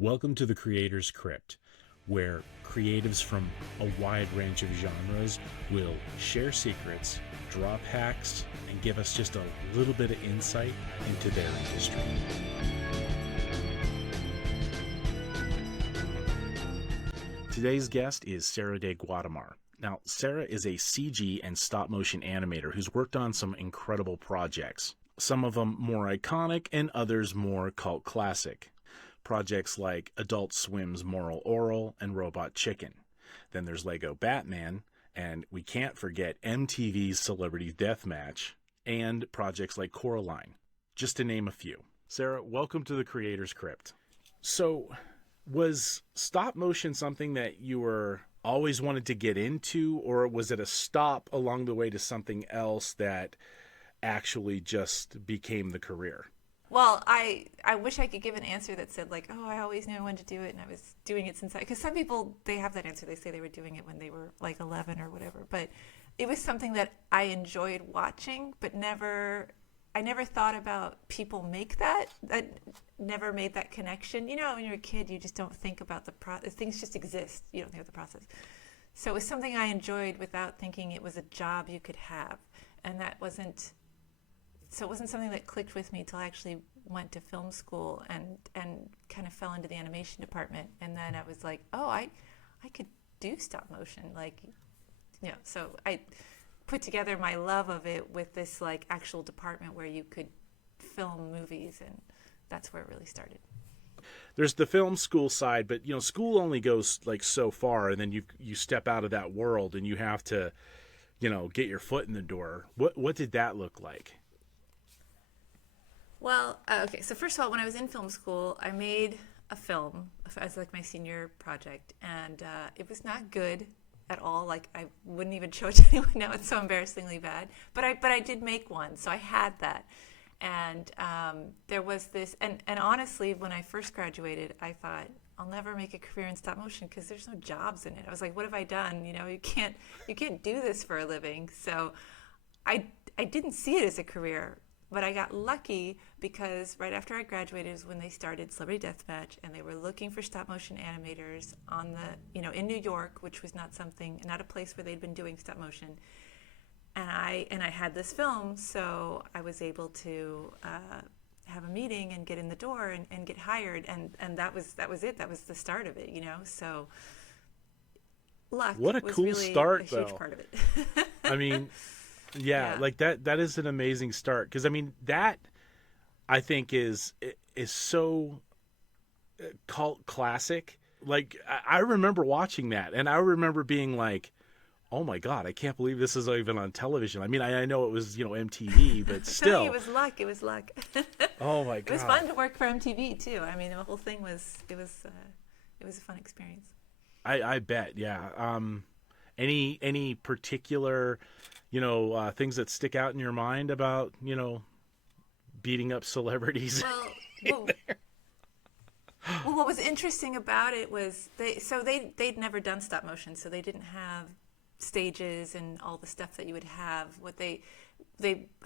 Welcome to the Creator's Crypt, where creatives from a wide range of genres will share secrets, drop hacks, and give us just a little bit of insight into their industry. Today's guest is Sarah de Gaudemar. Now, Sarah is a CG and stop-motion animator who's worked on some incredible projects. Some of them more iconic and others more cult classic. Projects like Adult Swim's Moral Oral and Robot Chicken. Then there's Lego Batman, and we can't forget MTV's Celebrity Deathmatch, and projects like Coraline, just to name a few. Sarah, welcome to the Creator's Crypt. So, was stop motion something that you were always wanted to get into, or was it a stop along the way to something else that actually just became the career? Well, I wish I could give an answer that said, like, oh, I always knew I wanted to do it and I was doing it since because some people, they have that answer. They say they were doing it when they were like 11 or whatever. But it was something that I enjoyed watching, but I never thought about people make that. I never made that connection. You know, when you're a kid, you just don't think about the process. Things just exist. You don't think about the process. So it was something I enjoyed without thinking it was a job you could have. And that wasn't... So it wasn't something that clicked with me till I actually went to film school and kind of fell into the animation department. And then I was like, oh, I could do stop motion. Like, you know, so I put together my love of it with this like actual department where you could film movies, and that's where it really started. There's the film school side, but you know, school only goes like so far, and then you step out of that world and you have to, you know, get your foot in the door. What did that look like? Well, okay, so first of all, when I was in film school, I made a film as like my senior project, and it was not good at all. Like, I wouldn't even show it to anyone now. It's so embarrassingly bad. But I did make one, so I had that. And there was this, and honestly, when I first graduated, I thought, I'll never make a career in stop motion because there's no jobs in it. I was like, what have I done? You know, you can't do this for a living. So I didn't see it as a career. But I got lucky because right after I graduated is when they started Celebrity Deathmatch, and they were looking for stop motion animators on the, you know, in New York, which was not a place where they'd been doing stop motion. And I had this film, so I was able to have a meeting and get in the door and get hired, and that was it. That was the start of it, you know. So luck. What a was cool really start, a huge though. part of it. I mean, yeah, like that is an amazing start, because I mean that I think is so cult classic. Like I remember watching that, and I remember being like, oh my god, I can't believe this is even on television. I mean, I know it was, you know, MTV, but still. It was luck. It was luck. Oh my god. It was fun to work for MTV too. I mean, the whole thing was it was a fun experience. I bet, yeah. Any particular, you know, things that stick out in your mind about, you know, beating up celebrities? Well, what was interesting about it was they'd never done stop motion, so they didn't have stages and all the stuff that you would have. What they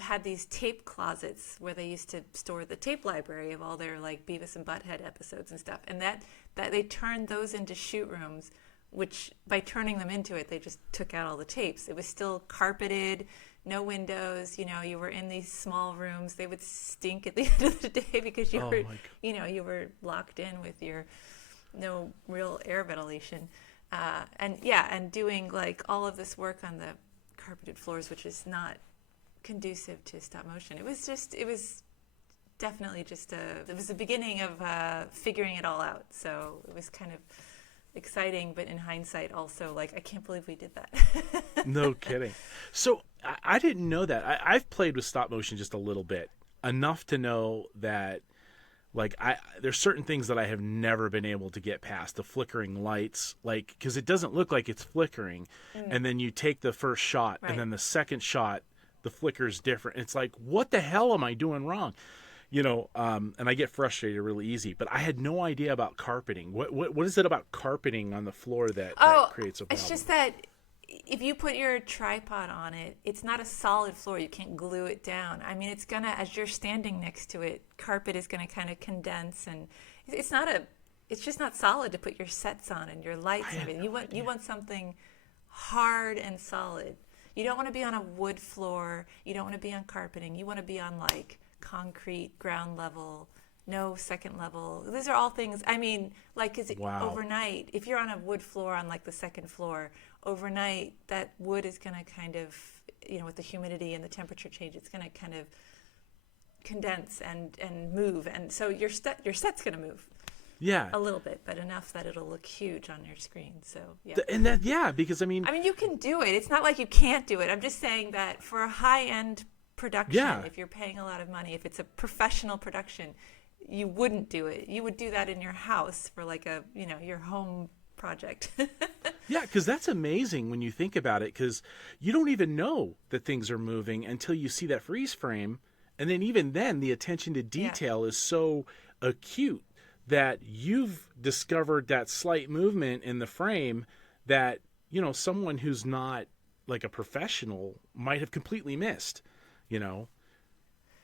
had these tape closets where they used to store the tape library of all their like Beavis and Butthead episodes and stuff, and that they turned those into shoot rooms, which by turning them into it, they just took out all the tapes. It was still carpeted, no windows. You know, you were in these small rooms. They would stink at the end of the day because you were locked in with your no real air ventilation. And doing like all of this work on the carpeted floors, which is not conducive to stop motion. It was definitely it was the beginning of figuring it all out. So it was kind of exciting, but in hindsight also like, I can't believe we did that. No kidding. So I didn't know that. I've played with stop motion just a little bit, enough to know that like there's certain things that I have never been able to get past. The flickering lights, like, because it doesn't look like it's flickering, and then you take the first shot, Right. And then the second shot, the flicker's different. It's like, what the hell am I doing wrong? You know, and I get frustrated really easy. But I had no idea about carpeting. What is it about carpeting on the floor that creates a problem? It's just that if you put your tripod on it, it's not a solid floor. You can't glue it down. I mean, it's gonna, as you're standing next to it, carpet is gonna kind of condense, and it's not a it's just not solid to put your sets on and your lights and everything. You want something hard and solid. You don't want to be on a wood floor. You don't want to be on carpeting. You want to be on like concrete, ground level, no second level. These are all things. I mean, like, overnight, if you're on a wood floor on like the second floor, overnight that wood is going to kind of, with the humidity and the temperature change, it's going to kind of condense and move, and so your set's going to move. Yeah, a little bit, but enough that it'll look huge on your screen. So yeah, because I mean, you can do it. It's not like you can't do it. I'm just saying that for a high-end production, if you're paying a lot of money, if it's a professional production, you wouldn't do it. You would do that in your house for like a your home project. Yeah, because that's amazing when you think about it, because you don't even know that things are moving until you see that freeze frame. And then even then, the attention to detail is so acute that you've discovered that slight movement in the frame that, someone who's not like a professional might have completely missed,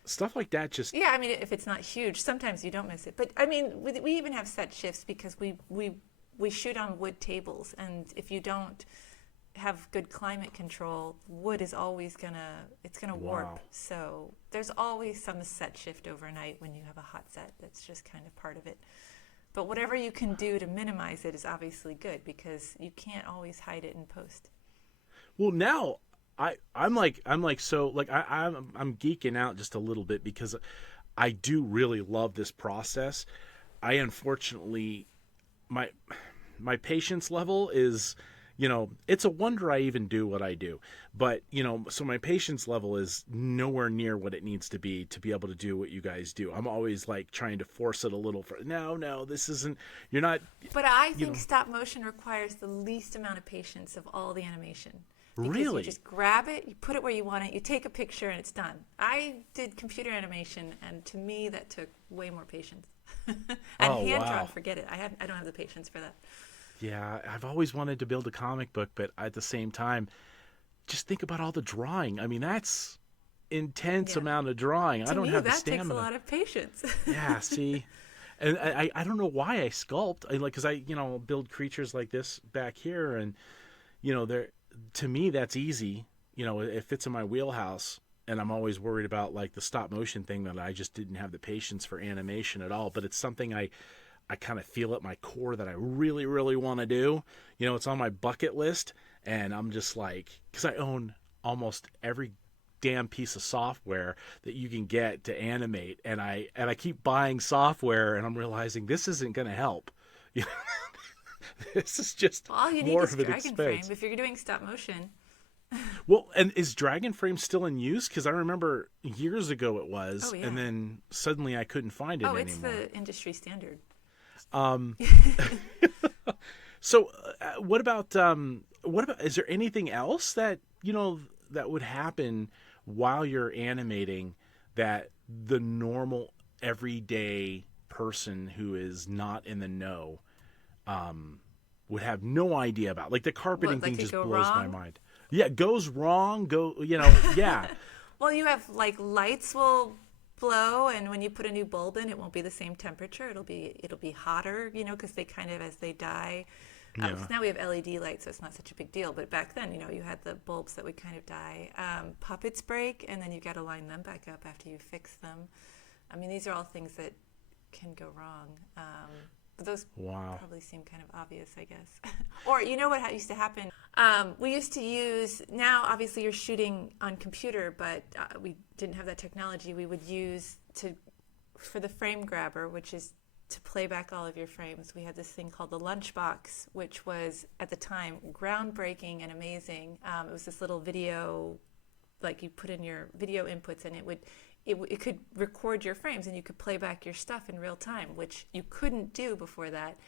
Stuff like that just... Yeah, I mean, if it's not huge, sometimes you don't miss it. But, I mean, we even have set shifts because we shoot on wood tables. And if you don't have good climate control, wood is always gonna warp. So there's always some set shift overnight when you have a hot set. That's just kind of part of it. But whatever you can do to minimize it is obviously good, because you can't always hide it in post. Well, now I'm geeking out just a little bit, because I do really love this process. I unfortunately, my patience level is, it's a wonder I even do what I do. But, so my patience level is nowhere near what it needs to be able to do what you guys do. I'm always like trying to force it a little. No, this isn't, you're not. But I think stop motion requires the least amount of patience of all the animation. Because really? You just grab it, you put it where you want it, you take a picture, and it's done. I did computer animation, and to me that took way more patience. And hand-drawn, forget it. I don't have the patience for that. Yeah, I've always wanted to build a comic book, but at the same time, just think about all the drawing. I mean, that's intense amount of drawing. I don't have the stamina. That takes a lot of patience. Yeah, see? And I don't know why I sculpt. Because I build creatures like this back here, and, to me, that's easy. It fits in my wheelhouse, and I'm always worried about, like, the stop motion thing that I just didn't have the patience for animation at all. But it's something I kind of feel at my core that I really, really want to do. It's on my bucket list, and I'm just like, because I own almost every damn piece of software that you can get to animate, and I keep buying software, and I'm realizing this isn't going to help. This is just all you need more is of an Dragon expense. Frame if you're doing stop motion. Well, and is Dragon Frame still in use? Because I remember years ago it was, and then suddenly I couldn't find it anymore. It's the industry standard. So what about is there anything else that that would happen while you're animating that the normal everyday person who is not in the know would have no idea about? Like the carpeting thing just blows my mind. Yeah, goes wrong, yeah. Well, you have like lights will blow, and when you put a new bulb in, it won't be the same temperature. It'll be hotter, because they kind of, as they die. So now we have LED lights, so it's not such a big deal. But back then, you had the bulbs that would kind of die. Puppets break, and then you got to line them back up after you fix them. I mean, these are all things that can go wrong. But those probably seem kind of obvious, I guess. Or what used to happen? We used to use, now obviously you're shooting on computer, but we didn't have that technology. We would use for the frame grabber, which is to play back all of your frames, we had this thing called the lunchbox, which was at the time groundbreaking and amazing. It was this little video, like you put in your video inputs, and it could record your frames, and you could play back your stuff in real time, which you couldn't do before that.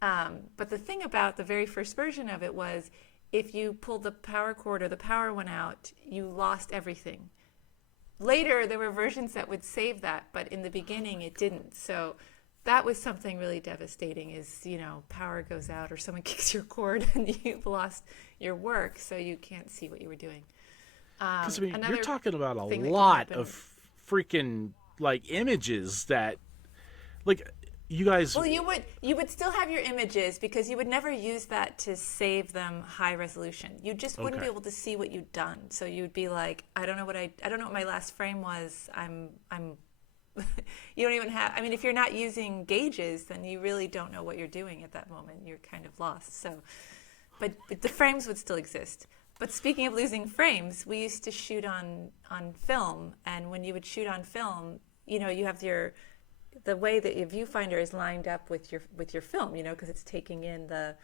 But the thing about the very first version of it was, if you pulled the power cord or the power went out, you lost everything. Later, there were versions that would save that, but in the beginning, it didn't. So that was something really devastating, is, power goes out or someone kicks your cord and you've lost your work, so you can't see what you were doing. Because you're talking about a lot of freaking like images that, like, you guys, Well, you would still have your images because you would never use that to save them high resolution. You just wouldn't okay. be able to see what you'd done. So you'd be like, I don't know what my last frame was. I'm you don't even have, I mean, if you're not using gauges, then you really don't know what you're doing at that moment. You're kind of lost. So, but the frames would still exist. But speaking of losing frames, we used to shoot on film, and when you would shoot on film, you have the way that your viewfinder is lined up with your film, because it's taking in the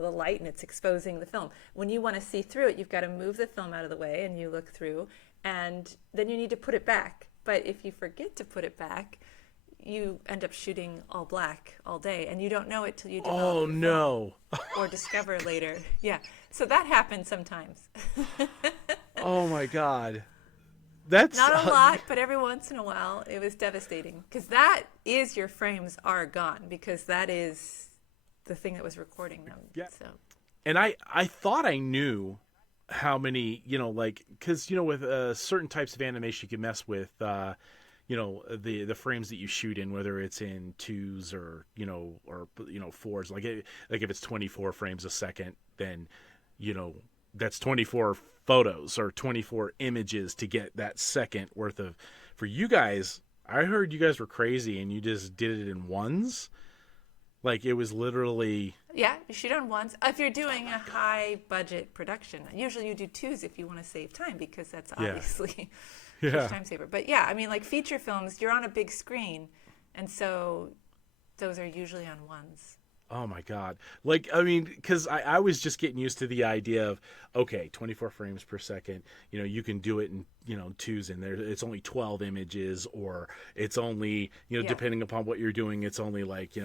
light and it's exposing the film. When you want to see through it, you've got to move the film out of the way and you look through, and then you need to put it back. But if you forget to put it back, you end up shooting all black all day, and you don't know it till you develop Oh, the film no. or discover later. Yeah, so that happens sometimes. Oh, my God. That's Not a lot, but every once in a while, it was devastating because that is your frames are gone because that is the thing that was recording them. Yeah. So and I thought I knew how many, like, because, with certain types of animation, you can mess with, the frames that you shoot in, whether it's in twos or, fours. Like if it's 24 frames a second, then, that's 24 photos or 24 images to get that second worth of. For you guys, I heard you guys were crazy and you just did it in ones. Like it was literally. yeah, you shoot on ones. If you're doing a high budget production, usually you do twos if you want to save time because that's Yeah. obviously a Yeah. huge time saver. But yeah, I mean, like feature films, you're on a big screen, and so those are usually on ones. Oh my God. Like, I mean, because I was just getting used to the idea of, okay, 24 frames per second, you can do it in, twos and there, it's only 12 images, or it's only, Yeah. depending upon what you're doing, it's only like,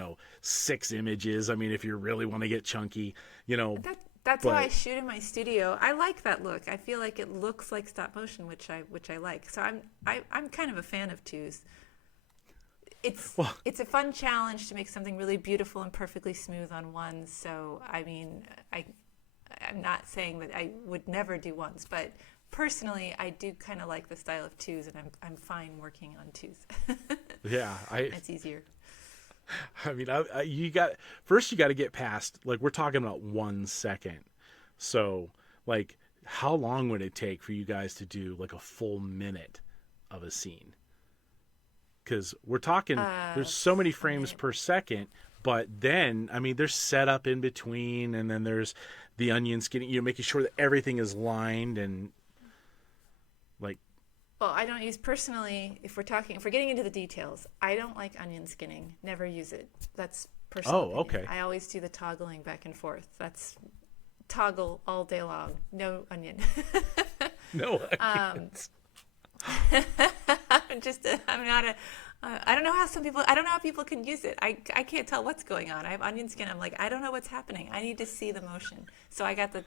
6 images. I mean, if you really want to get chunky, That's but how I shoot in my studio. I like that look. I feel like it looks like stop motion, which I like. So I'm kind of a fan of twos. well, It's a fun challenge to make something really beautiful and perfectly smooth on ones. So I mean, I'm not saying that I would never do ones, but personally, I do kind of like the style of twos, and I'm fine working on twos. yeah, It's easier. I mean, you got to get past, like, we're talking about 1 second. So, like, how long would it take for you guys to do like a full minute of a scene? Because we're talking, there's so many frames per second, but then, I mean, there's setup in between, and then there's the onion skinning, making sure that everything is lined and like. Well, I don't use personally. If we're getting into the details, I don't like onion skinning. Never use it. That's personal. Oh, opinion. okay. I always do the toggling back and forth. That's toggle all day long. No onion. No onions. I'm not a. I don't know how I don't know how people can use it. I can't tell what's going on. I have onion skin. I'm like, I don't know what's happening. I need to see the motion. So I got the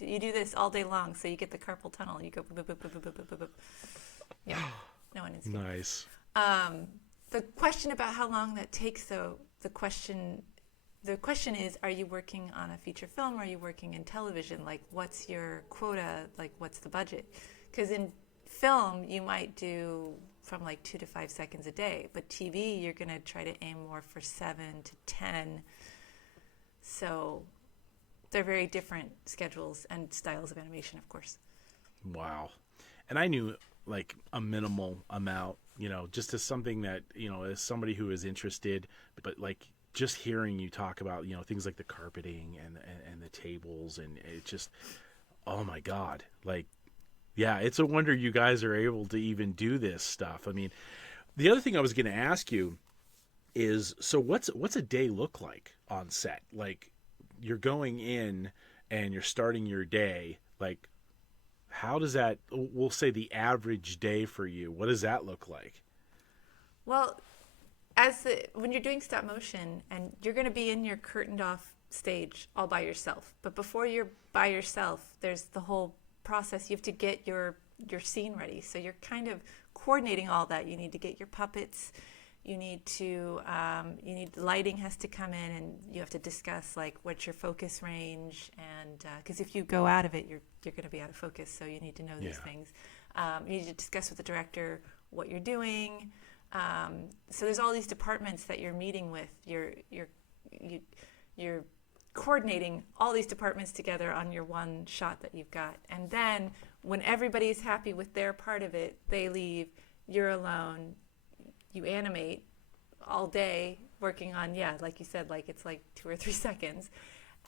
you do this all day long. So you get the carpal tunnel. You go boop, boop, boop, boop, boop, boop, boop. Yeah, no onion skin. Nice. The question about how long that takes, though, the question is, are you working on a feature film or are you working in television? Like, what's your quota? Like, what's the budget? Because in film, you might do from like 2 to 5 seconds a day, but TV, you're going to try to aim more for 7 to 10. So they're very different schedules and styles of animation, of course. Wow. And I knew like a minimal amount, just as something that, as somebody who is interested, but like just hearing you talk about, things like the carpeting and the tables, and it just, oh my God, like, yeah, it's a wonder you guys are able to even do this stuff. I mean, the other thing I was going to ask you is, so what's a day look like on set? Like, you're going in and you're starting your day. Like, how does that, we'll say the average day for you, what does that look like? Well, when you're doing stop motion and you're going to be in your curtained off stage all by yourself, but before you're by yourself, there's the whole process. You have to get your scene ready. So you're kind of coordinating all that. You need to get your puppets. You need lighting has to come in, and you have to discuss like what's your focus range, and because if you go out of it, you're going to be out of focus. So you need to know these things. You need to discuss with the director what you're doing. So there's all these departments that you're meeting with. You're coordinating all these departments together on your one shot that you've got. And then when everybody's happy with their part of it, they leave, you're alone, you animate all day working on, like you said, like it's like 2 or 3 seconds.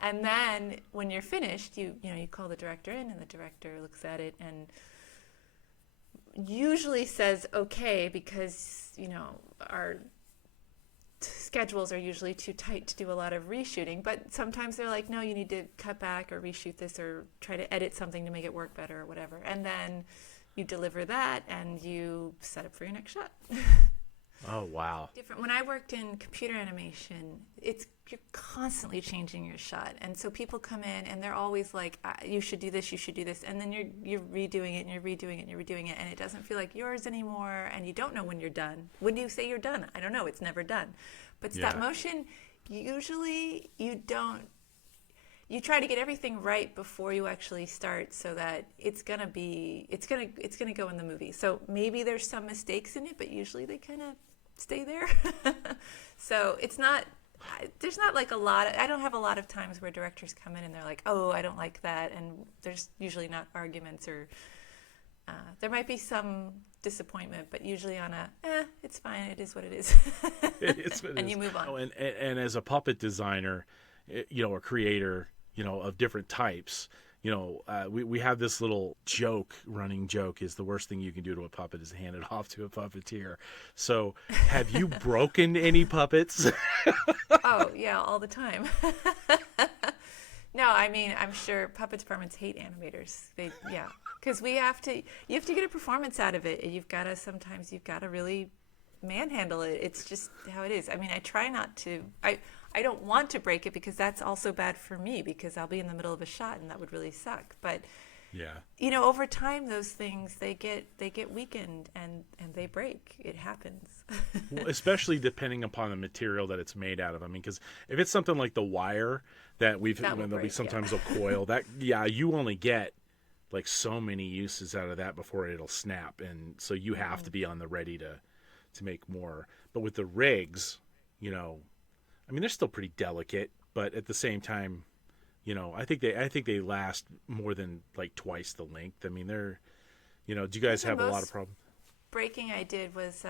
And then when you're finished, you call the director in, and the director looks at it and usually says okay, because our schedules are usually too tight to do a lot of reshooting, but sometimes they're like, no, you need to cut back or reshoot this or try to edit something to make it work better or whatever. And then you deliver that and you set up for your next shot. Oh, wow. Different. When I worked in computer animation, you're constantly changing your shot, and so people come in and they're always like, you should do this, and then you're redoing it and you're redoing it and you're redoing it, and it doesn't feel like yours anymore, and you don't know when you're done. When do you say you're done? I don't know. It's never done. But stop motion, usually you don't. You try to get everything right before you actually start, so that it's gonna go in the movie. So maybe there's some mistakes in it, but usually they kind of stay there. So there's not like I don't have a lot of times where directors come in and they're like, oh, I don't like that, and there's usually not arguments, or there might be some disappointment, but usually on it's fine, it is what it is. It's what it and is. you move on. And as a puppet designer, a creator, of different types, we have this little running joke is the worst thing you can do to a puppet is hand it off to a puppeteer. So have you broken any puppets? Oh, yeah, all the time. No, I mean, I'm sure puppet departments hate animators. Because you have to get a performance out of it. You've got to really manhandle it. It's just how it is. I mean, I try not to. I don't want to break it, because that's also bad for me, because I'll be in the middle of a shot and that would really suck. But over time, those things they get weakened and they break. It happens. Well, especially depending upon the material that it's made out of. I mean, because if it's something like the wire that there'll be sometimes a coil that you only get like so many uses out of that before it'll snap, and so you have to be on the ready to make more. But with the rigs, I mean, they're still pretty delicate, but at the same time, I think they last more than like twice the length. I mean, they're, do you guys have a lot of problems? Breaking I did was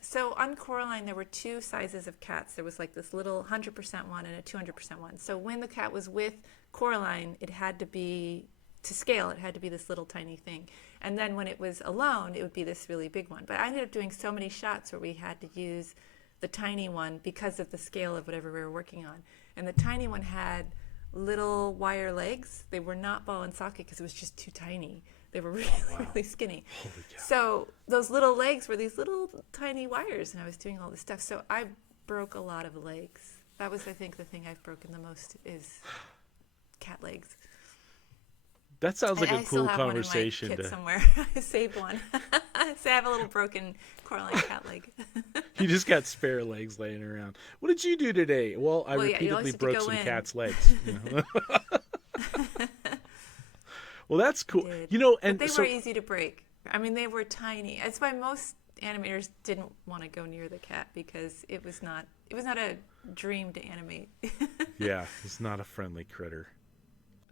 so on Coraline there were 2 sizes of cats. There was like this little 100% one and a 200% one. So when the cat was with Coraline, it had to be to scale. It had to be this little tiny thing, and then when it was alone, it would be this really big one. But I ended up doing so many shots where we had to use the tiny one because of the scale of whatever we were working on. And the tiny one had little wire legs. They were not ball and socket because it was just too tiny. They were really, really skinny. Holy cow. So those little legs were these little tiny wires, and I was doing all this stuff. So I broke a lot of legs. That was, I think, the thing I've broken the most is cat legs. That sounds like a cool conversation. I still have one in my kit somewhere. I saved one. So I have a little broken Coraline cat leg. You just got spare legs laying around. What did you do today? Well, I repeatedly broke some cats' legs. Well, that's cool. But they were easy to break. I mean, they were tiny. That's why most animators didn't want to go near the cat, because it was not a dream to animate. Yeah, it's not a friendly critter.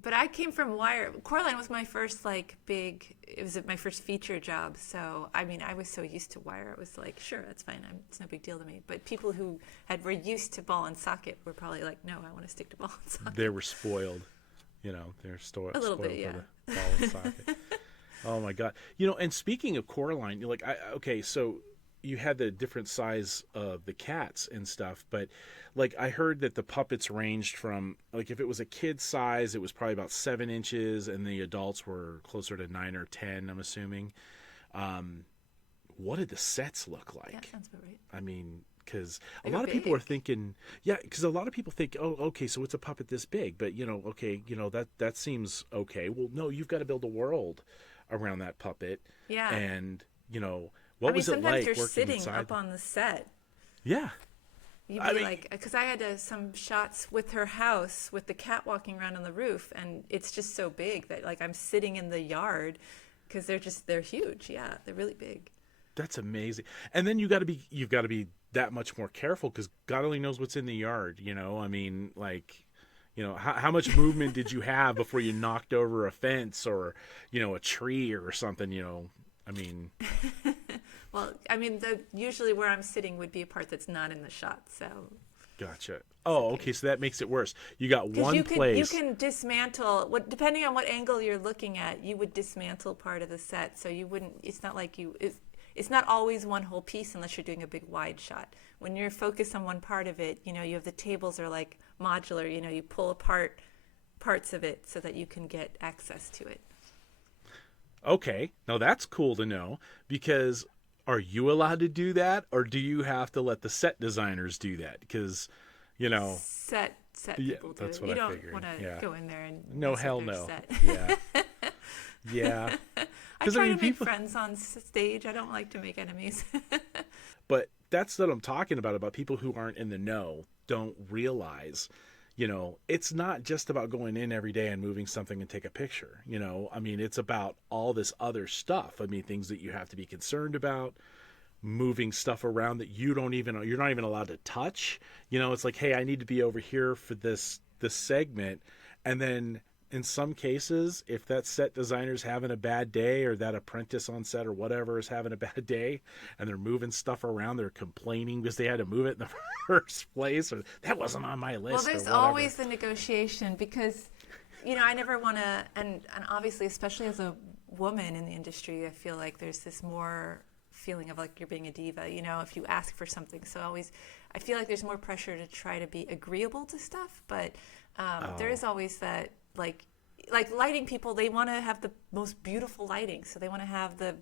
But I came from wire. Coraline was my first it was my first feature job. So, I mean, I was so used to wire. It was like, sure, that's fine. It's no big deal to me. But people who were used to ball and socket were probably like, no, I want to stick to ball and socket. They were spoiled. They're spoiled a little bit, yeah. for the ball and socket. Oh my God. And speaking of Coraline, so you had the different size of the cats and stuff, but I heard that the puppets ranged from, if it was a kid size, it was probably about 7 inches, and the adults were closer to 9 or 10, I'm assuming. What did the sets look like? Yeah, sounds about right. I mean, because a lot of people are thinking, because a lot of people think, oh, okay, so it's a puppet this big, but that seems okay. Well, no, you've got to build a world around that puppet. Yeah. And what was it like working inside? Sometimes you're sitting up on the set. Yeah. You'd be because I had some shots with her house with the cat walking around on the roof, and it's just so big that I'm sitting in the yard, because they're huge. Yeah, they're really big. That's amazing. And then you've got to be that much more careful because God only knows what's in the yard. I mean, like, how much movement did you have before you knocked over a fence or, a tree or something, I mean. Well, I mean, usually where I'm sitting would be a part that's not in the shot, so. Gotcha. Oh, okay. So that makes it worse. You got one place. You can dismantle, depending on what angle you're looking at, you would dismantle part of the set. So you wouldn't, it's not like it's not always one whole piece unless you're doing a big wide shot. When you're focused on one part of it, you have the tables are like modular, you pull apart parts of it so that you can get access to it. Okay. Now that's cool to know because are you allowed to do that or do you have to let the set designers do that? Because, set people do that's it. What You I don't figured. want to go in there and no, mess hell up their no. set. Yeah. Yeah. I try to make friends on stage. I don't like to make enemies. But that's what I'm talking about people who aren't in the know, don't realize, it's not just about going in every day and moving something and take a picture. I mean, it's about all this other stuff. I mean, things that you have to be concerned about, moving stuff around that you're not even allowed to touch. It's like, hey, I need to be over here for this segment. And then in some cases, if that set designer's having a bad day or that apprentice on set or whatever is having a bad day and they're moving stuff around, they're complaining because they had to move it in the first place or that wasn't on my list. Well, there's always the negotiation because, I never want to, and obviously, especially as a woman in the industry, I feel like there's this more feeling of like you're being a diva, if you ask for something. So I feel like there's more pressure to try to be agreeable to stuff, but there is always that like lighting people, they want to have the most beautiful lighting. So they want to have the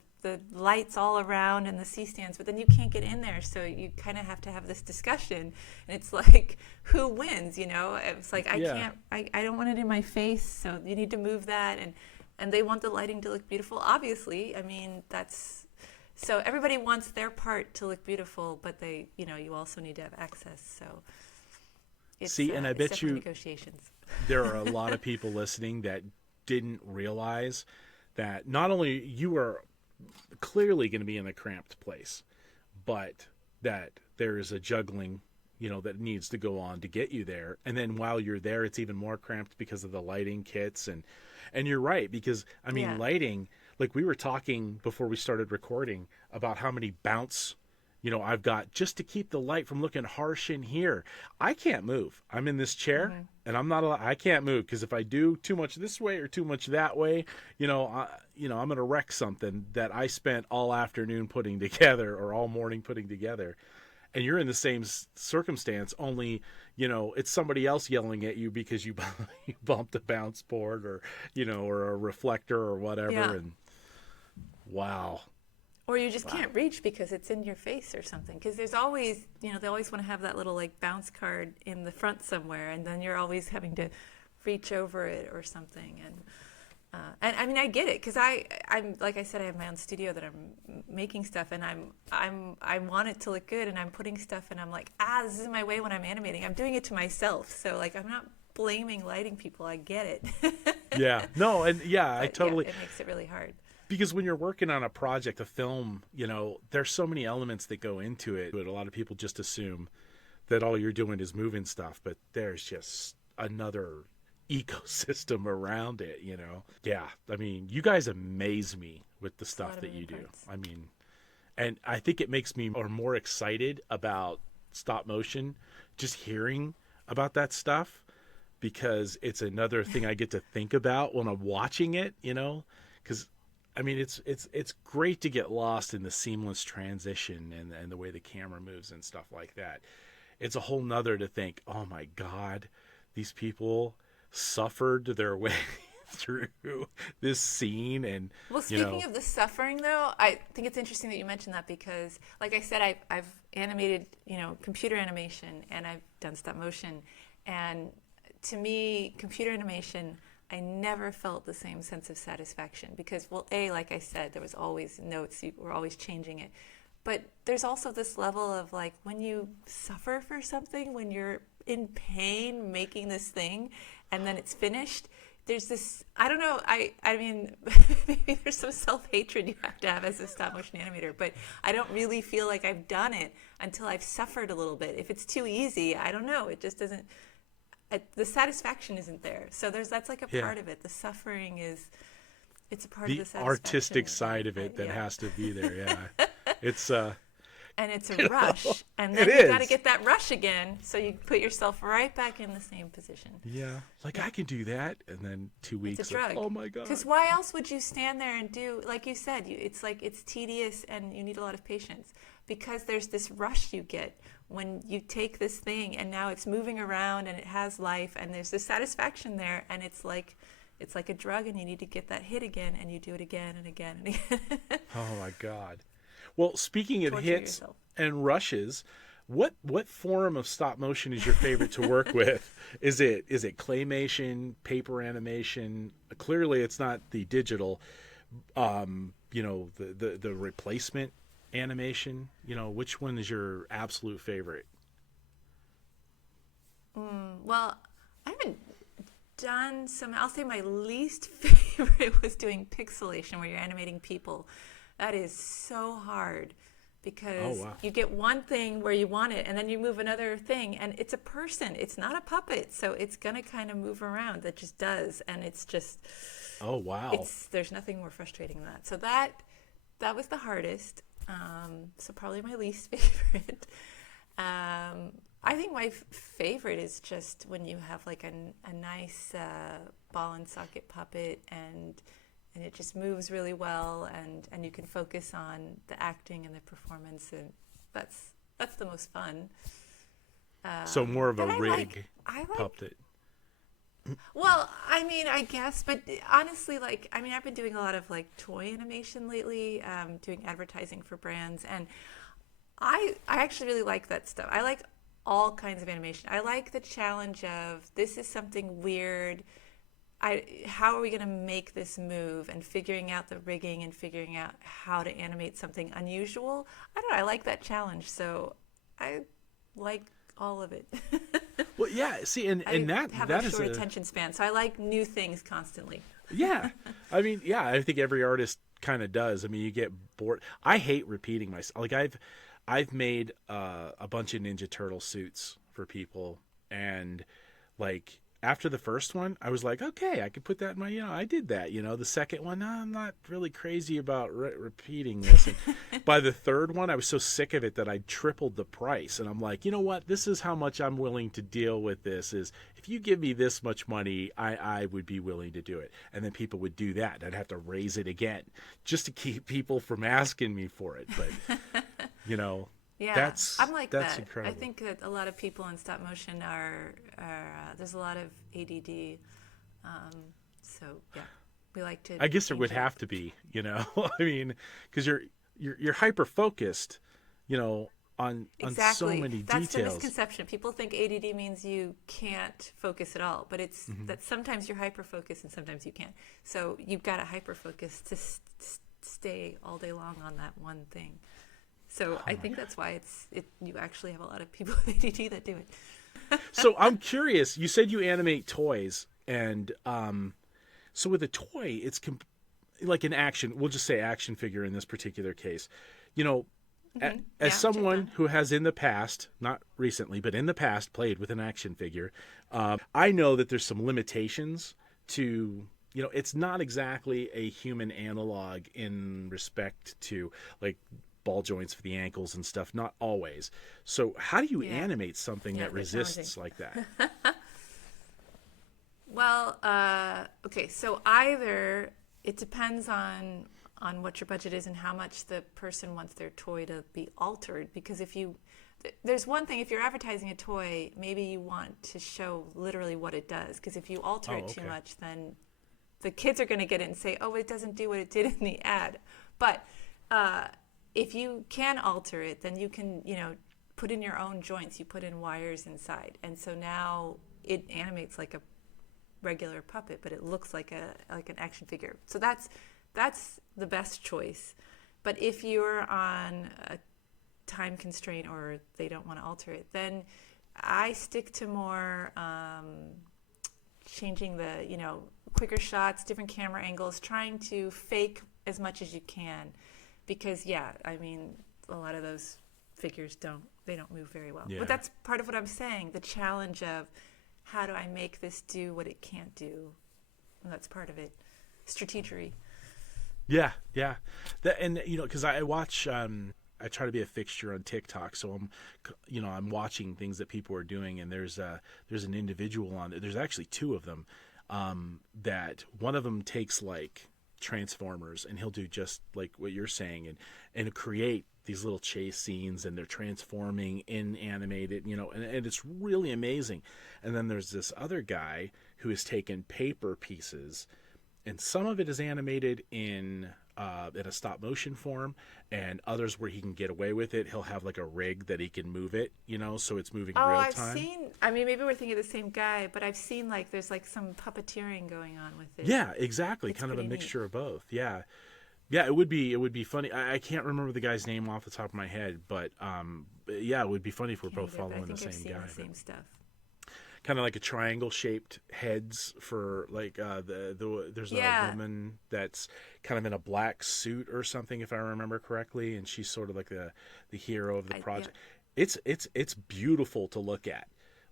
lights all around and the C-stands, but then you can't get in there. So you kind of have to have this discussion. And it's like, who wins, It's like, I don't want it in my face. So you need to move that. And they want the lighting to look beautiful. Obviously, I mean, so everybody wants their part to look beautiful, but you also need to have access. So and I bet you negotiations. There are a lot of people listening that didn't realize that not only you are clearly going to be in a cramped place, but that there is a juggling, that needs to go on to get you there. And then while you're there, it's even more cramped because of the lighting kits. And you're right, because I mean, lighting, like we were talking before we started recording about how many bounce I've got just to keep the light from looking harsh in here. I can't move. I'm in this chair and I can't move because if I do too much this way or too much that way, I'm going to wreck something that I spent all afternoon putting together or all morning putting together. And you're in the same circumstance, only, it's somebody else yelling at you because you bumped a bounce board or, or a reflector or whatever. Yeah. And wow. Or you just can't reach because it's in your face or something. Because there's always, they always want to have that little like bounce card in the front somewhere, and then you're always having to reach over it or something. And I mean, I get it because I'm like I said, I have my own studio that I'm making stuff, and I want it to look good, and I'm putting stuff, and I'm like, this is my way when I'm animating. I'm doing it to myself, so like I'm not blaming lighting people. I get it. Yeah. No, and I totally. Yeah, it makes it really hard. Because when you're working on a project, a film, there's so many elements that go into it. But a lot of people just assume that all you're doing is moving stuff, but there's just another ecosystem around it, Yeah, I mean, you guys amaze me with the stuff that you do. I mean, and I think it makes me more excited about stop motion, just hearing about that stuff, because it's another thing I get to think about when I'm watching it, because I mean, it's great to get lost in the seamless transition and the way the camera moves and stuff like that. It's a whole nother to think, oh my God, these people suffered their way through this scene. And well, speaking of the suffering, though, I think it's interesting that you mentioned that because, like I said, I've animated, computer animation, and I've done stop motion, and to me, computer animation, I never felt the same sense of satisfaction because, well, like I said, there was always notes, you were always changing it. But there's also this level of like when you suffer for something, when you're in pain making this thing and then it's finished, there's this, I don't know, I mean, maybe there's some self-hatred you have to have as a stop motion animator, but I don't really feel like I've done it until I've suffered a little bit. If it's too easy, I don't know, it just doesn't, the satisfaction isn't there. So that's like a Yeah. part of it. The suffering is, it's a part of The the satisfaction. artistic side of it that Yeah. has to be there. Yeah. It's And it's a rush, and It then you got to is. get that rush again, so you put yourself right back in the same position. yeah. Like I can do that, and then 2 weeks. It's a drug. Oh my god. Because why else would you stand there and do, like you said, it's like it's tedious and you need a lot of patience. Because there's this rush you get when you take this thing and now it's moving around and it has life and there's this satisfaction there, and it's like a drug, and you need to get that hit again, and you do it again and again and again. Oh my god. Well, speaking of Torture hits yourself. and rushes, what form of stop motion is your favorite to work with? Is it claymation, paper animation? Clearly, it's not the digital. The replacement animation. Which one is your absolute favorite? Well, I haven't done some. I'll say my least favorite was doing pixelation, where you're animating people. That is so hard because Oh, wow. you get one thing where you want it, and then you move another thing, and it's a person. It's not a puppet, so it's gonna kind of move around. That just does, and it's just. Oh wow. There's nothing more frustrating than that. So that was the hardest. So probably my least favorite. I think my favorite is just when you have like a nice ball and socket puppet, and it just moves really well, and you can focus on the acting and the performance, and that's the most fun. So more of a But I rig like puppet. Well, I mean, I guess, but honestly, I've been doing a lot of like toy animation lately, doing advertising for brands, and I actually really like that stuff. I like all kinds of animation. I like the challenge of this is something weird. How are we going to make this move, and figuring out the rigging and figuring out how to animate something unusual. I don't know. I like that challenge, so I like all of it. Well, yeah. See, and I that have that a is short attention span, so I like new things constantly. Yeah. I mean, yeah, I think every artist kind of does. I mean, you get bored. I hate repeating myself. Like I've made a bunch of Ninja Turtle suits for people, and like after the first one, I was like, okay, I could put that in my, I did that. The second one, no, I'm not really crazy about repeating this. And by the third one, I was so sick of it that I tripled the price. And I'm like, you know what? This is how much I'm willing to deal with this. Is if you give me this much money, I would be willing to do it. And then people would do that. I'd have to raise it again just to keep people from asking me for it. But, Yeah, I'm like that's that. incredible. I think that a lot of people in stop motion are there's a lot of ADD. So yeah, we like to. I guess there would change it. have to be, I mean, because you're hyper focused, on Exactly. so many That's the details. misconception. People think ADD means you can't focus at all, but it's that sometimes you're hyper focused and sometimes you can't. So you've got to hyper focus to stay all day long on that one thing. So I think that's why you actually have a lot of people with ADD that do it. So I'm curious. You said you animate toys, and so with a toy, it's like an action. We'll just say action figure in this particular case. As Yeah, someone check who has in the past, not recently, but in the past, played with an action figure, I know that there's some limitations to. It's not exactly a human analog in respect to like ball joints for the ankles and stuff. Not always. So how do you animate something that they're resists challenging. like that? Well, okay, so either it depends on what your budget is and how much the person wants their toy to be altered. Because there's one thing, if you're advertising a toy, maybe you want to show literally what it does. Because if you alter it too okay. much, then the kids are going to get it and say, oh, it doesn't do what it did in the ad. But if you can alter it, then you can, put in your own joints. You put in wires inside. And so now it animates like a regular puppet, but it looks like an action figure. So that's the best choice. But if you're on a time constraint or they don't want to alter it, then I stick to more changing the, quicker shots, different camera angles, trying to fake as much as you can. Because, yeah, I mean, a lot of those figures don't move very well. Yeah. But that's part of what I'm saying, the challenge of how do I make this do what it can't do? And that's part of it. Strategery. Yeah. And because I watch, I try to be a fixture on TikTok, so I'm watching things that people are doing, and there's an individual on there. There's actually two of them, that one of them takes like Transformers, and he'll do just like what you're saying, and create these little chase scenes, and they're transforming in animated, and it's really amazing. And then there's this other guy who has taken paper pieces, and some of it is animated in a stop motion form, and others where he can get away with it. He'll have like a rig that he can move it, so it's moving real I've time. seen, I mean, maybe we're thinking of the same guy, but I've seen like there's like some puppeteering going on with it. Yeah, exactly. It's kind of a pretty mixture neat. of both. Yeah. Yeah, it would be funny. I can't remember the guy's name off the top of my head, but yeah, it would be funny if we're both Can't either, but following I the think I've same seen guy. the same stuff. Kind of like a triangle shaped heads for like there's a woman that's kind of in a black suit or something, if I remember correctly, and she's sort of like the hero of the project. Yeah. It's beautiful to look at,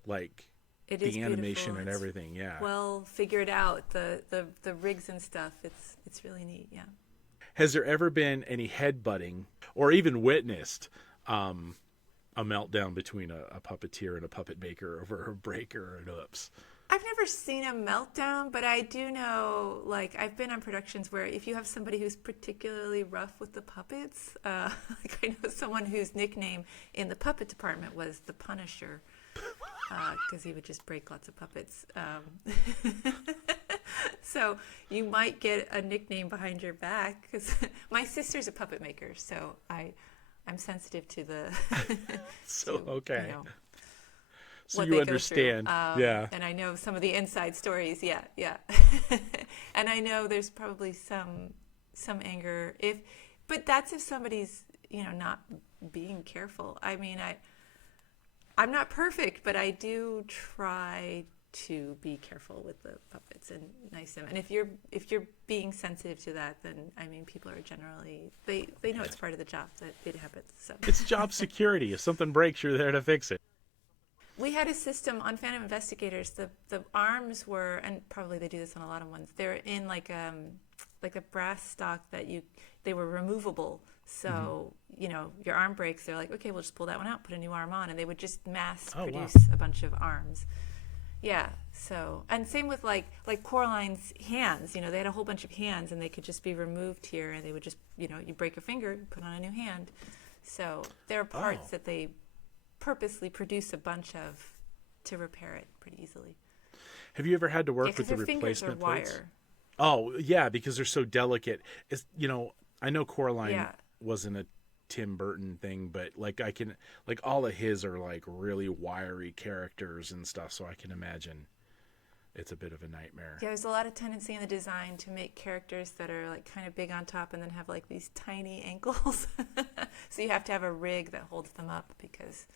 like It is the animation beautiful. and It's everything. Yeah. well figured out, the rigs and stuff. It's really neat. Yeah. Has there ever been any headbutting or even witnessed a meltdown between a puppeteer and a puppet maker over a break or an oops? I've never seen a meltdown, but I do know, like, I've been on productions where if you have somebody who's particularly rough with the puppets, like I know someone whose nickname in the puppet department was the Punisher, because he would just break lots of puppets. So you might get a nickname behind your back, because my sister's a puppet maker, so I'm sensitive to the So okay. So what you they understand. go through. Yeah. And I know some of the inside stories. Yeah. And I know there's probably some anger but that's if somebody's, not being careful. I mean, I'm not perfect, but I do try to be careful with the puppets and nice them. And if you're being sensitive to that, then I mean, people are generally they know it's part of the job that it happens. So It's job security. If something breaks, you're there to fix it. we had a system on Phantom Investigators. The arms were, and probably they do this on a lot of ones. They're in like a brass stock that they were removable. So your arm breaks. They're like, okay, we'll just pull that one out, put a new arm on, and they would just mass produce a bunch of arms. Yeah. So, and same with like Coraline's hands. They had a whole bunch of hands, and they could just be removed here, and they would just, you break a finger, put on a new hand. So there are parts that they purposely produce a bunch of to repair it pretty easily. Have you ever had to work with the their fingers are replacement plates? wire. Oh yeah, because they're so delicate. It's I know Coraline Yeah. wasn't a Tim Burton thing, but like all of his are like really wiry characters and stuff, so I can imagine it's a bit of a nightmare. Yeah, there's a lot of tendency in the design to make characters that are like kind of big on top and then have like these tiny ankles. So you have to have a rig that holds them up, because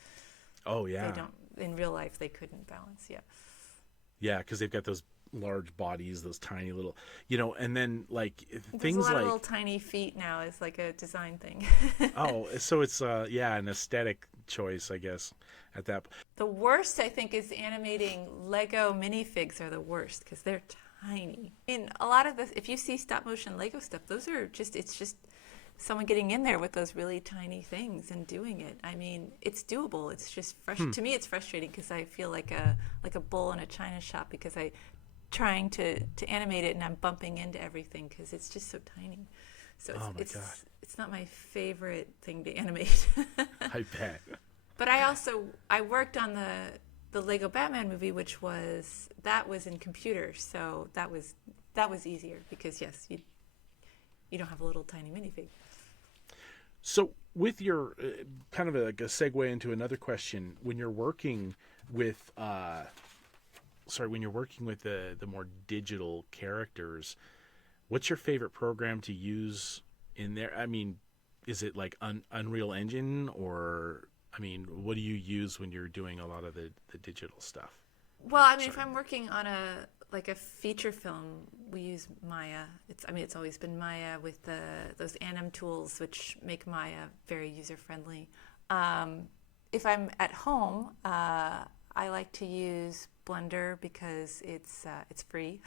Oh yeah. they don't, in real life they couldn't balance. Yeah. Yeah, because they've got those large bodies, those tiny little, and then like There's things a lot like of little tiny feet now is like a design thing. oh, so it's an aesthetic choice, I guess, at that point. The worst, I think, is animating Lego minifigs are the worst, because they're tiny. In a lot of this, if you see stop motion Lego stuff, those are it's just someone getting in there with those really tiny things and doing it. I mean, it's doable. It's just to me, it's frustrating, because I feel like a bull in a china shop, because I trying to animate it and I'm bumping into everything because it's just so tiny. So it's not my favorite thing to animate. I bet. But I worked on the Lego Batman movie, which was in computer, so that was easier, because yes, you don't have a little tiny minifig. So with your kind of like a segue into another question, when you're working with the more digital characters, what's your favorite program to use in there? I mean, is it like Unreal Engine, or I mean, what do you use when you're doing a lot of the digital stuff? Well, I mean, if I'm working on like a feature film, we use Maya. It's always been Maya with those anim tools, which make Maya very user friendly. If I'm at home, I like to use Blender because it's free,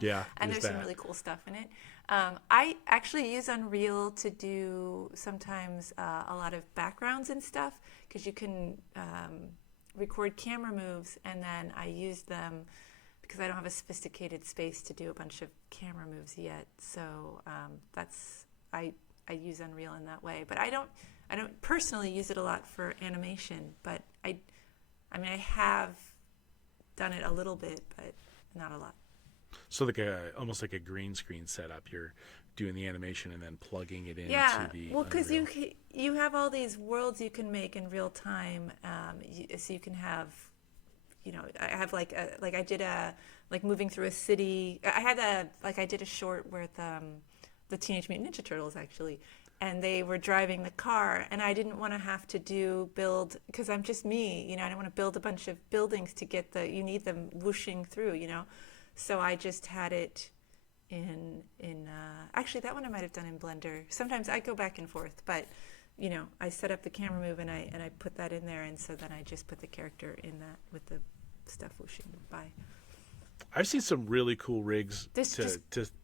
Yeah, and is there's some that. really cool stuff in it. I actually use Unreal to do sometimes a lot of backgrounds and stuff because you can record camera moves, and then I use them because I don't have a sophisticated space to do a bunch of camera moves yet. So that's I use Unreal in that way, but I don't personally use it a lot for animation. But I have done it a little bit, but not a lot. So like almost like a green screen setup. You're doing the animation and then plugging it into Yeah, the well, because Unreal. you have all these worlds you can make in real time. So you can have, I have like I did a like moving through a city. I did a short with the Teenage Mutant Ninja Turtles actually, and they were driving the car, and I didn't want to have to build because I'm just me, I don't want to build a bunch of buildings to get you need them whooshing through. So I just had it in actually that one I might have done in Blender. Sometimes I go back and forth, but I set up the camera move and I put that in there, and so then I just put the character in that with the stuff whooshing by. I've seen some really cool rigs This just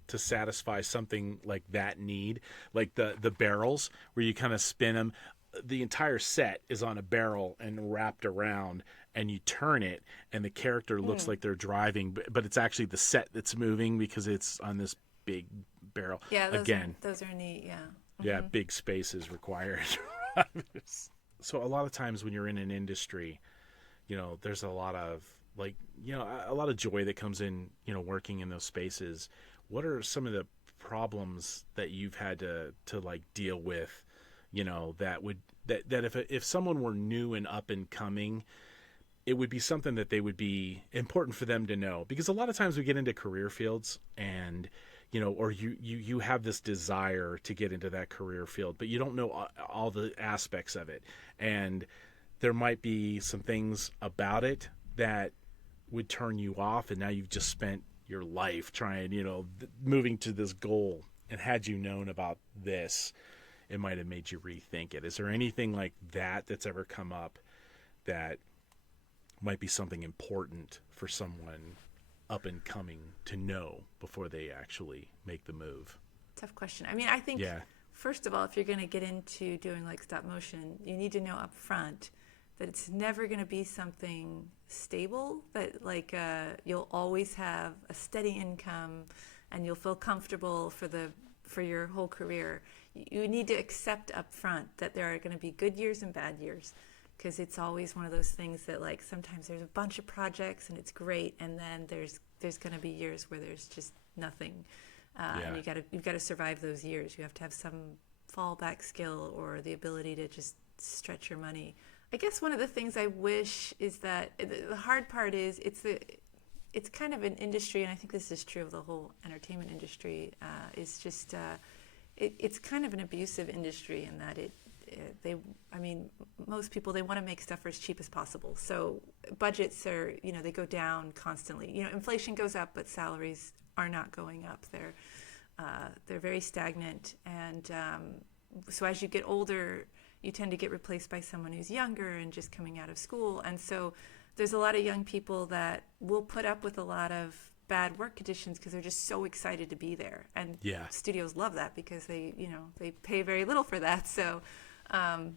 to satisfy something like that need, like the barrels where you kind of spin them. The entire set is on a barrel and wrapped around, and you turn it, and the character looks like they're driving, but it's actually the set that's moving because it's on this big barrel. yeah, Again, those are neat. Yeah. yeah, big space is required. So a lot of times when you're in an industry, there's a lot of a lot of joy that comes in, working in those spaces. What are some of the problems that you've had to like deal with, that if someone were new and up and coming, it would be something that they would be important for them to know? Because a lot of times we get into career fields and or you have this desire to get into that career field, but you don't know all the aspects of it, and there might be some things about it that would turn you off, and now you've just spent your life trying, moving to this goal, and had you known about this, it might have made you rethink it. Is there anything like that that's ever come up that might be something important for someone up and coming to know before they actually make the move? Tough question. I think Yeah. first of all, if you're going to get into doing like stop motion, you need to know up front that it's never going to be something stable, that you'll always have a steady income and you'll feel comfortable for your whole career. You need to accept up front that there are going to be good years and bad years, because it's always one of those things that like sometimes there's a bunch of projects and it's great, and then there's going to be years where there's just nothing, and you've got to survive those years. You have to have some fallback skill or the ability to just stretch your money. I guess one of the things I wish is that the hard part is it's kind of an industry, and I think this is true of the whole entertainment industry. Is just it's kind of an abusive industry in that most people, they want to make stuff for as cheap as possible. So budgets are, they go down constantly. Inflation goes up, but salaries are not going up. They're very stagnant, and so as you get older, you tend to get replaced by someone who's younger and just coming out of school. And so there's a lot of young people that will put up with a lot of bad work conditions because they're just so excited to be there. And Yeah. studios love that because they pay very little for that. So, and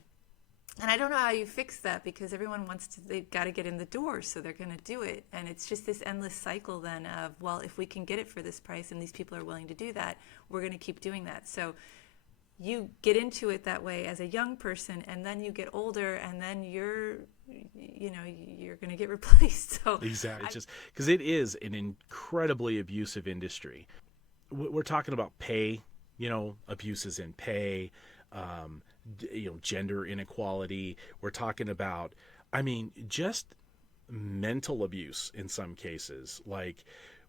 I don't know how you fix that, because everyone they've got to get in the door, so they're going to do it. And it's just this endless cycle then of, well, if we can get it for this price and these people are willing to do that, we're going to keep doing that. So you get into it that way as a young person, and then you get older, and then you're going to get replaced. So Exactly. It's just because it is an incredibly abusive industry. We're talking about pay, abuses in pay, gender inequality. We're talking about, just mental abuse in some cases. Like,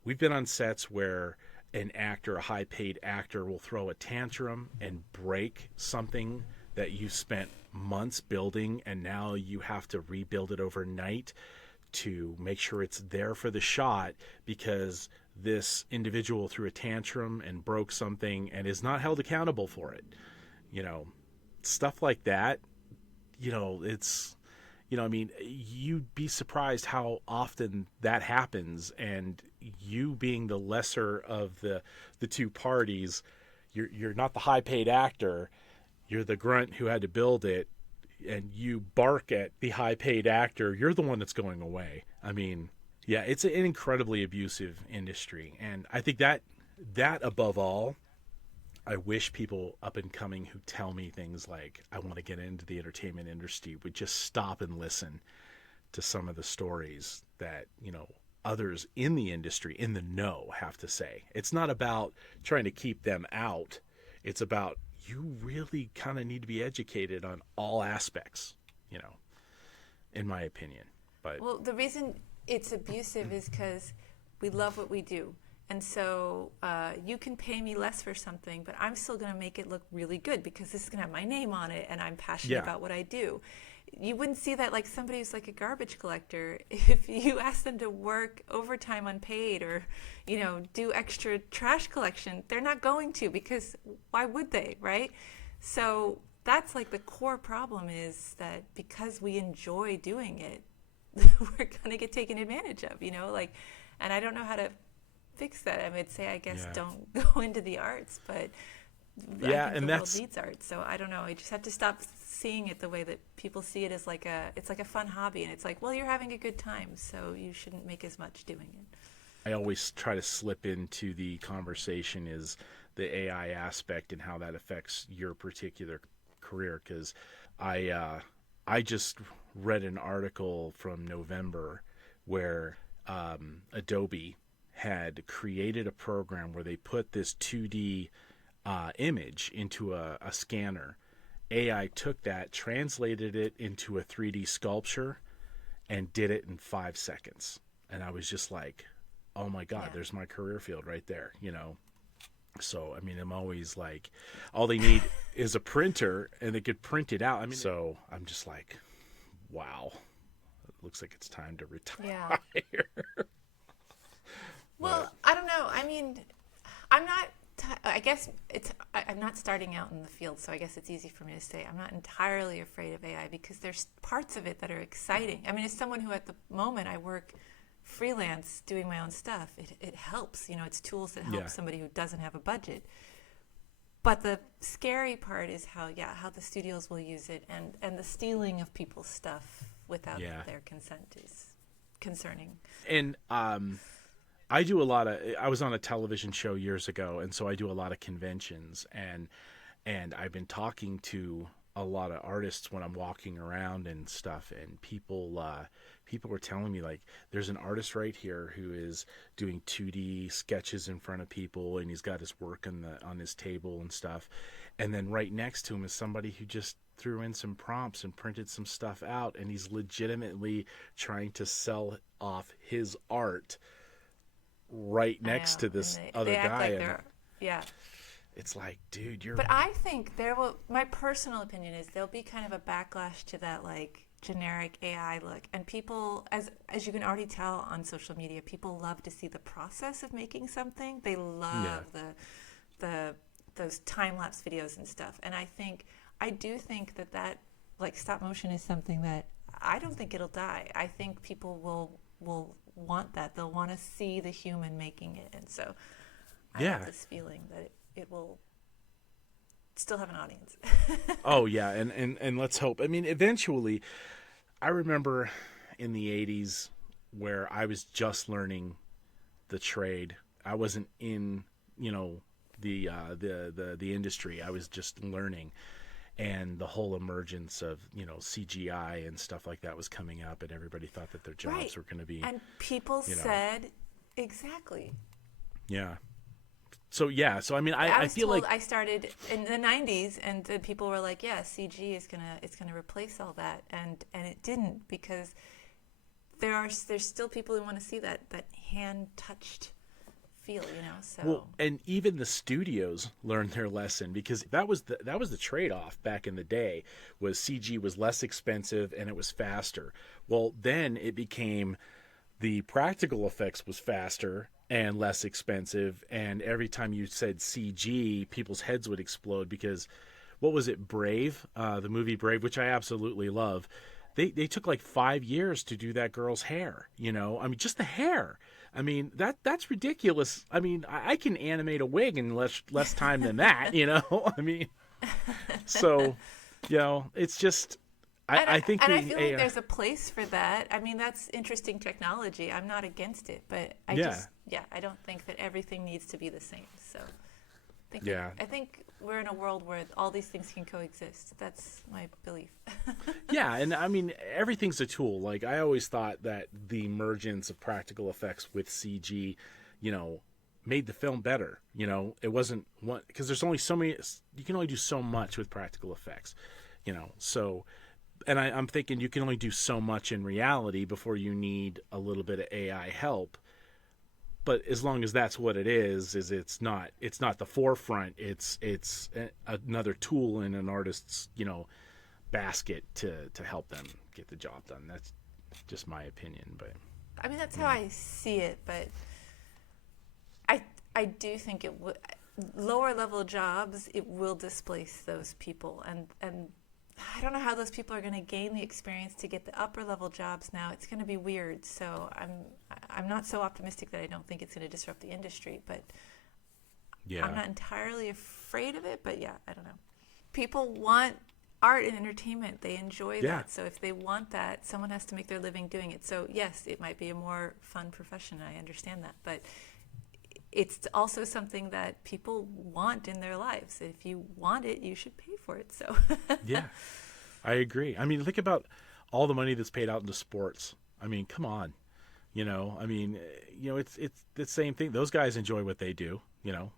we've been on sets where an actor, a high-paid actor, will throw a tantrum and break something that you spent months building, and now you have to rebuild it overnight to make sure it's there for the shot because this individual threw a tantrum and broke something and is not held accountable for it. You know, stuff like that, it's, I mean, you'd be surprised how often that happens. And you being the lesser of the two parties, you're not the high paid actor. You're the grunt who had to build it, and you bark at the high paid actor. You're the one that's going away. I mean, yeah, it's an incredibly abusive industry. And I think that above all, I wish people up and coming who tell me things like, I want to get into the entertainment industry, would just stop and listen to some of the stories that, others in the industry, in the know, have to say. It's not about trying to keep them out. It's about, you really kind of need to be educated on all aspects, in my opinion. But well, the reason it's abusive is because we love what we do. And so you can pay me less for something, but I'm still going to make it look really good because this is going to have my name on it and I'm passionate about what I do. You wouldn't see that like somebody who's like a garbage collector. If you ask them to work overtime unpaid or, do extra trash collection, they're not going to, because why would they, right? So that's like the core problem, is that because we enjoy doing it, we're going to get taken advantage of, and I don't know how to fix that. I would say, I guess, don't go into the arts, but I think the world needs art. So I don't know. I just have to stop seeing it the way that people see it, as it's like a fun hobby, and it's like, well, you're having a good time, so you shouldn't make as much doing it. I always try to slip into the conversation is the AI aspect and how that affects your particular career, because I just read an article from November where Adobe had created a program where they put this 2D image into a scanner. AI took that, translated it into a 3D sculpture, and did it in 5 seconds. And I was just like, oh my God, there's my career field right there, So, I mean, I'm always like, all they need is a printer and they could print it out. I mean, so I'm just like, wow, it looks like it's time to retire. Yeah. Well, I don't know. I mean, I'm not starting out in the field, so I guess it's easy for me to say I'm not entirely afraid of AI, because there's parts of it that are exciting. I mean, as someone who at the moment I work freelance doing my own stuff, it helps. It's tools that help somebody who doesn't have a budget. But the scary part is how the studios will use it, and the stealing of people's stuff without their consent is concerning. And I was on a television show years ago, and so I do a lot of conventions, and I've been talking to a lot of artists when I'm walking around and stuff, and people were telling me, like, there's an artist right here who is doing 2D sketches in front of people, and he's got his work on his table and stuff, and then right next to him is somebody who just threw in some prompts and printed some stuff out, and he's legitimately trying to sell off his art right next to this other guy. It's like, dude, you're... But I think my personal opinion is there'll be kind of a backlash to that, like, generic AI look. And people, as you can already tell on social media, people love to see the process of making something. They love those time-lapse videos and stuff. And I do think that like, stop motion is something that I don't think it'll die. I think people will want that. They'll want to see the human making it. And so I have this feeling that it will still have an audience. Oh yeah, and let's hope. I mean, eventually, I remember in the 80s where I was just learning the trade. I wasn't in, the industry. I was just learning, and the whole emergence of, CGI and stuff like that was coming up, and everybody thought that their jobs were going to be... And people said, exactly. Yeah. So I mean, I feel like I started in the 90s, and the people were like, "Yeah, CG is gonna replace all that," and it didn't, because there's still people who want to see that hand touched feel, you know. So Well, and even the studios learned their lesson, because that was the trade-off back in the day, was CG was less expensive and it was faster. Well, then it became the practical effects was faster and less expensive, and every time you said CG, people's heads would explode because what was it, Brave, the movie Brave, which I absolutely love. They took like 5 years to do that girl's hair. You know, I mean, just the hair. I mean, that's ridiculous. I mean, I can animate a wig in less time than that. You know, I mean, so you know, it's just I think and I the feel AI, like there's a place for that. I mean, that's interesting technology. I'm not against it, but Yeah. I don't think that everything needs to be the same. So Yeah. I think we're in a world where all these things can coexist. That's my belief. Yeah, and I mean, everything's a tool. Like, I always thought that the emergence of practical effects with CG, you know, made the film better. You know, it wasn't one, because there's only so many. You can only do so much with practical effects. You know, so, and I'm thinking you can only do so much in reality before you need a little bit of AI help. But as long as that's what it is it's not the forefront. It's another tool in an artist's, you know, basket to help them get the job done. That's just my opinion, but I mean, that's how I see it, but I do think it would lower level jobs, it will displace those people, and I don't know how those people are going to gain the experience to get the upper level jobs now. It's going to be weird. So I'm not so optimistic that I don't think it's going to disrupt the industry, but yeah. I'm not entirely afraid of it, but yeah, I don't know. People want art and entertainment. They enjoy Yeah. that. So if they want that, someone has to make their living doing it. So yes, it might be a more fun profession. I understand that, but it's also something that people want in their lives. If you want it, you should pay for it. So Yeah, I agree. I mean, think about all the money that's paid out into sports. I mean, come on. You know, I mean, you know, it's the same thing. Those guys enjoy what they do. You know,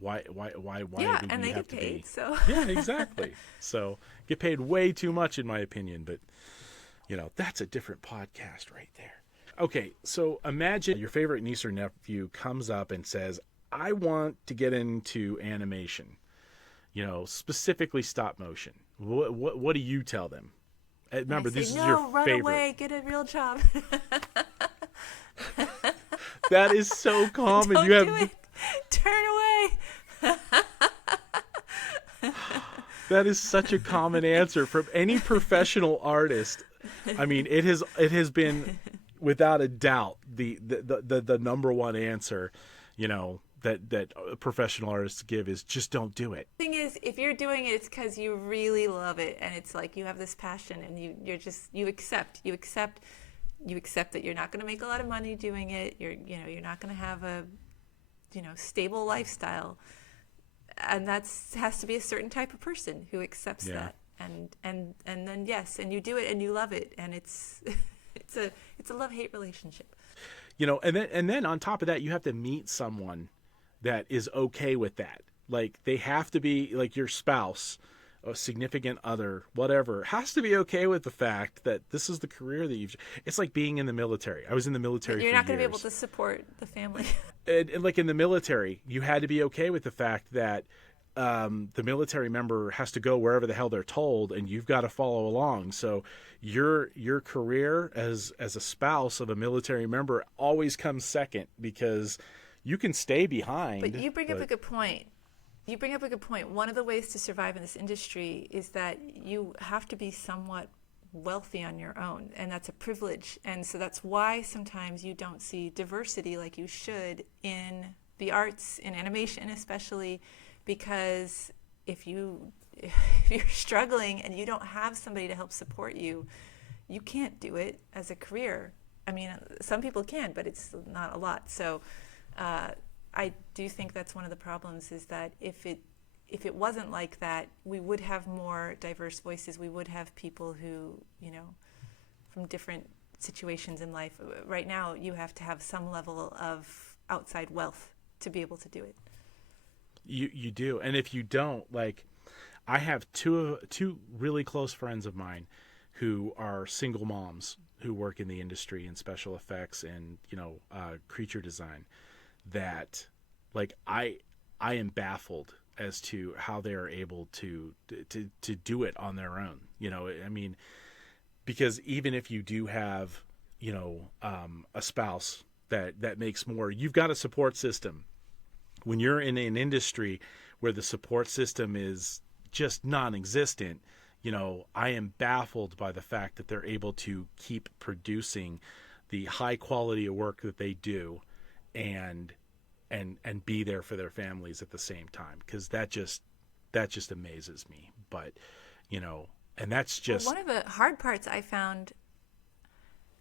why yeah, do and we they have get to paid. be? So Yeah, exactly. So get paid way too much, in my opinion. But you know, that's a different podcast right there. Okay, so imagine your favorite niece or nephew comes up and says, "I want to get into animation. You know, specifically stop motion." What do you tell them? and I Remember, say, this is no, your run favorite. away, get a real job. That is so common. Don't You have do it. Turn away. that is such a common answer from any professional artist. I mean, it has been without a doubt the number one answer, you know, that professional artists give is just don't do it. Thing is, if you're doing it, it's because you really love it, and it's like you have this passion, and you accept that you're not going to make a lot of money doing it. You're not going to have a stable lifestyle, and has to be a certain type of person who accepts Yeah. that, and then yes, and you do it and you love it, and it's it's a love-hate relationship. You know, and then on top of that, you have to meet someone that is okay with that. Like, they have to be like your spouse, a significant other, whatever, has to be okay with the fact that this is the career that you've. It's like being in the military. I was in the military You're for not going to be able years. to support the family. And like in the military, you had to be okay with the fact that the military member has to go wherever the hell they're told, and you've got to follow along. So your career as a spouse of a military member always comes second, because you can stay behind. But you bring up a good point. One of the ways to survive in this industry is that you have to be somewhat wealthy on your own, and that's a privilege. And so that's why sometimes you don't see diversity like you should in the arts, in animation especially, because if you're struggling and you don't have somebody to help support you, you can't do it as a career. I mean, some people can, but it's not a lot. So I do think that's one of the problems, is that if it wasn't like that, we would have more diverse voices. We would have people who, from different situations in life. Right now, you have to have some level of outside wealth to be able to do it. You do. And if you don't, like, I have two really close friends of mine who are single moms who work in the industry in special effects and creature design. that, like, I am baffled as to how they are able to do it on their own. I mean, because even if you do have, a spouse that makes more, you've got a support system. When you're in an industry where the support system is just non-existent, I am baffled by the fact that they're able to keep producing the high quality of work that they do and be there for their families at the same time. Cause that just amazes me. But, and that's just one of the hard parts I found,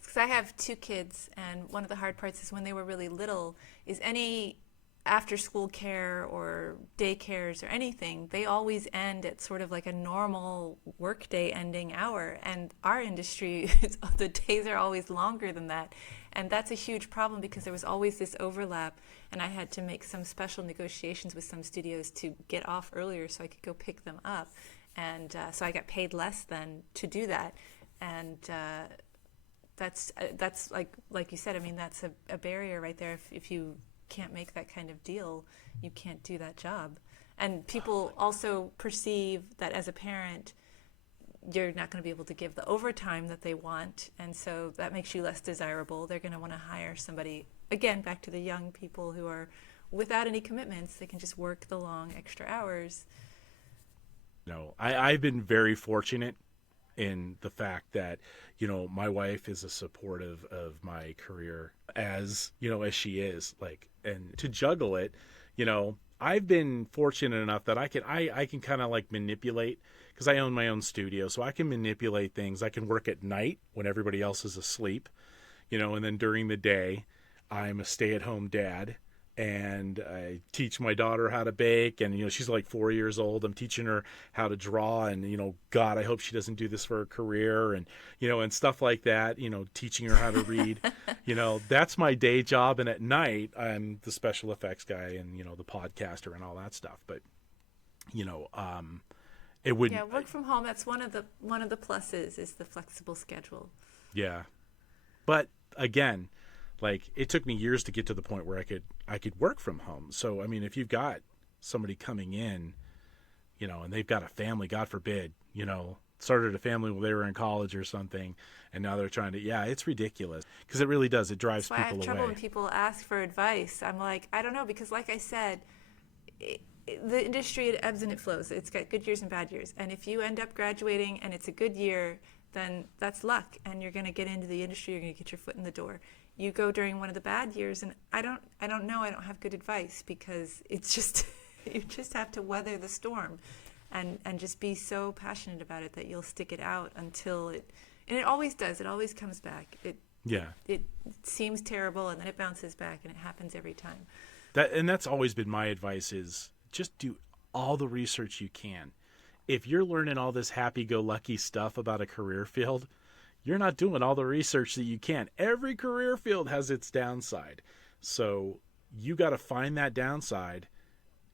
because I have 2 kids, and one of the hard parts is when they were really little, is any after school care or daycares or anything, they always end at sort of like a normal workday ending hour. And our industry, the days are always longer than that. And that's a huge problem because there was always this overlap. And I had to make some special negotiations with some studios to get off earlier so I could go pick them up. And so I got paid less than to do that. And that's like you said, I mean, that's a barrier right there. If you can't make that kind of deal, you can't do that job. And people also perceive that as a parent, you're not going to be able to give the overtime that they want, and so that makes you less desirable. They're going to want to hire somebody, again, back to the young people who are without any commitments. They can just work the long extra hours. I've been very fortunate in the fact that, my wife is as supportive of my career as she is, like, and to juggle it, I've been fortunate enough that I can kind of like manipulate, because I own my own studio, so I can manipulate things. I can work at night when everybody else is asleep, and then during the day, I'm a stay-at-home dad, and I teach my daughter how to bake, and she's like 4 years old. I'm teaching her how to draw, and God, I hope she doesn't do this for a career, and and stuff like that. Teaching her how to read. That's my day job, and at night I'm the special effects guy and the podcaster and all that stuff. But it wouldn't. Yeah, work from home. That's one of the pluses is the flexible schedule. Yeah, but again, like, it took me years to get to the point where I could work from home. So, I mean, if you've got somebody coming in, and they've got a family, God forbid, started a family when they were in college or something, and now they're trying to, it's ridiculous, because it really does. It drives people away. That's why I have trouble when people ask for advice. I'm like, I don't know, because like I said, the industry, it ebbs and it flows. It's got good years and bad years. And if you end up graduating and it's a good year, then that's luck, and you're going to get into the industry. You're going to get your foot in the door. You go during one of the bad years, and I don't know. I don't have good advice, because it's just you just have to weather the storm, and just be so passionate about it that you'll stick it out until it. And it always does. It always comes back. It seems terrible, and then it bounces back, and it happens every time. That's always been my advice: is just do all the research you can. If you're learning all this happy-go-lucky stuff about a career field, you're not doing all the research that you can. Every career field has its downside. So you got to find that downside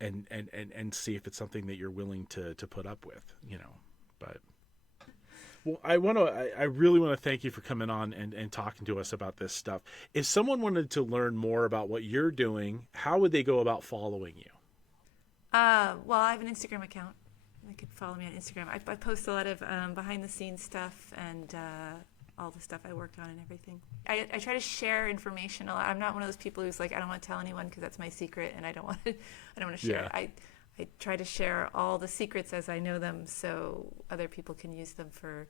and see if it's something that you're willing to put up with, But well, I really want to thank you for coming on and talking to us about this stuff. If someone wanted to learn more about what you're doing, how would they go about following you? Well, I have an Instagram account. They could follow me on Instagram. I post a lot of behind-the-scenes stuff and all the stuff I work on and everything. I try to share information a lot. I'm not one of those people who's like, I don't want to tell anyone because that's my secret, and I don't want to share it. I try to share all the secrets as I know them, so other people can use them for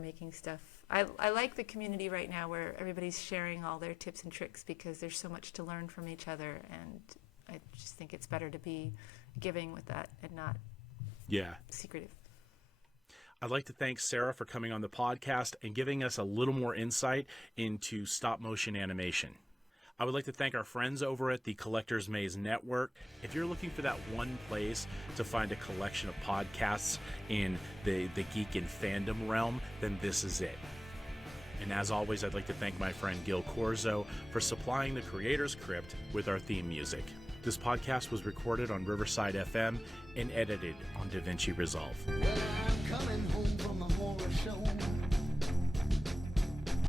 making stuff. I like the community right now where everybody's sharing all their tips and tricks, because there's so much to learn from each other, and I just think it's better to be giving with that and not secretive. I'd like to thank Sarah for coming on the podcast and giving us a little more insight into stop motion animation. I would like to thank our friends over at the Collector's Maze Network. If you're looking for that one place to find a collection of podcasts in the geek and fandom realm, then this is it. And as always, I'd like to thank my friend Gil Corzo for supplying the Creator's Crypt with our theme music. This podcast was recorded on Riverside FM and edited on DaVinci Resolve. Well, I'm coming home from a horror show.